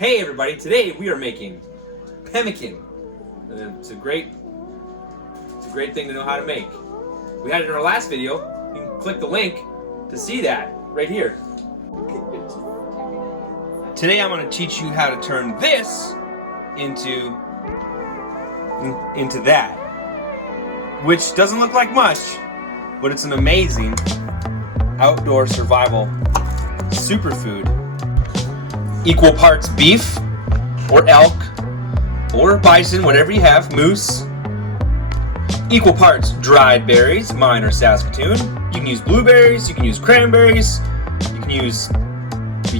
Hey everybody, today we are making pemmican. It's a great thing to know how to make. We had it in our last video. You can click the link to see that right here. Today I'm going to teach you how to turn this into that, which doesn't look like much, but it's an amazing outdoor survival superfood. Equal parts beef or elk or bison, whatever you have, moose. Equal parts dried berries, mine are Saskatoon. You can use blueberries, you can use cranberries, you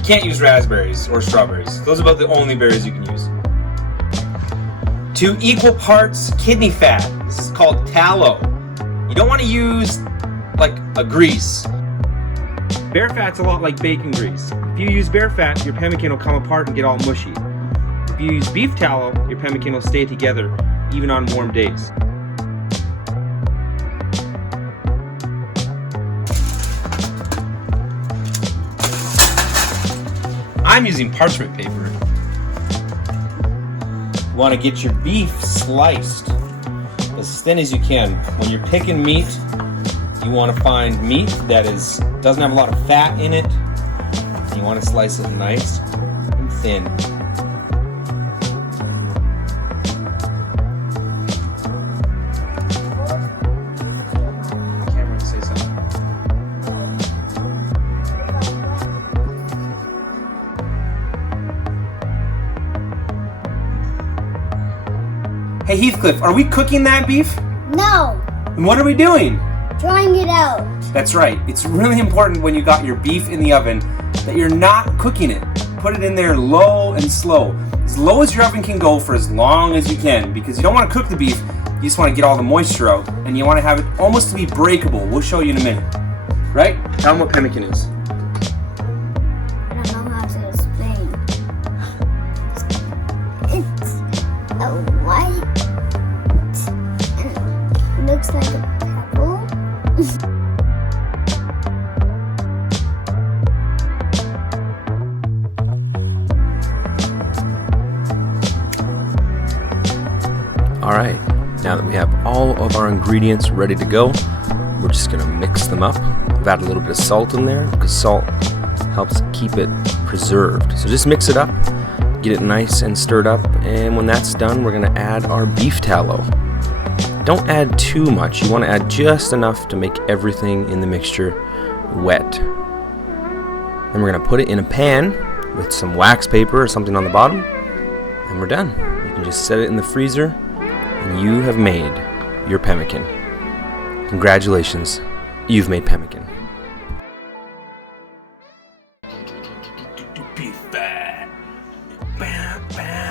can't use raspberries or strawberries. Those are about the only berries you can use. 2 equal parts kidney fat. This is called tallow. You don't want to use like a grease. Bear fat's a lot like bacon grease. If you use bear fat, your pemmican will come apart and get all mushy. If you use beef tallow, your pemmican will stay together even on warm days. I'm using parchment paper. You want to get your beef sliced as thin as you can. When you're picking meat, you want to find meat that doesn't have a lot of fat in it. And you want to slice it nice and thin. Cameron, say something. Hey Heathcliff, are we cooking that beef? No. And what are we doing? Drying it out. That's right. It's really important when you got your beef in the oven that you're not cooking it. Put it in there low and slow. As low as your oven can go for as long as you can, because you don't want to cook the beef, you just want to get all the moisture out, and you want to have it almost to be breakable. We'll show you in a minute. Right? Tell them what pemmican is. I don't know how to explain. It's a white and it looks like a pebble. Alright, now that we have all of our ingredients ready to go, we're just going to mix them up. I've added a little bit of salt in there because salt helps keep it preserved. So just mix it up, get it nice and stirred up, and when that's done, we're going to add our beef tallow. Don't add too much. You want to add just enough to make everything in the mixture wet. Then we're going to put it in a pan with some wax paper or something on the bottom, and we're done. You can just set it in the freezer, and you have made your pemmican. Congratulations, you've made pemmican. Beef fat. Bam, bam.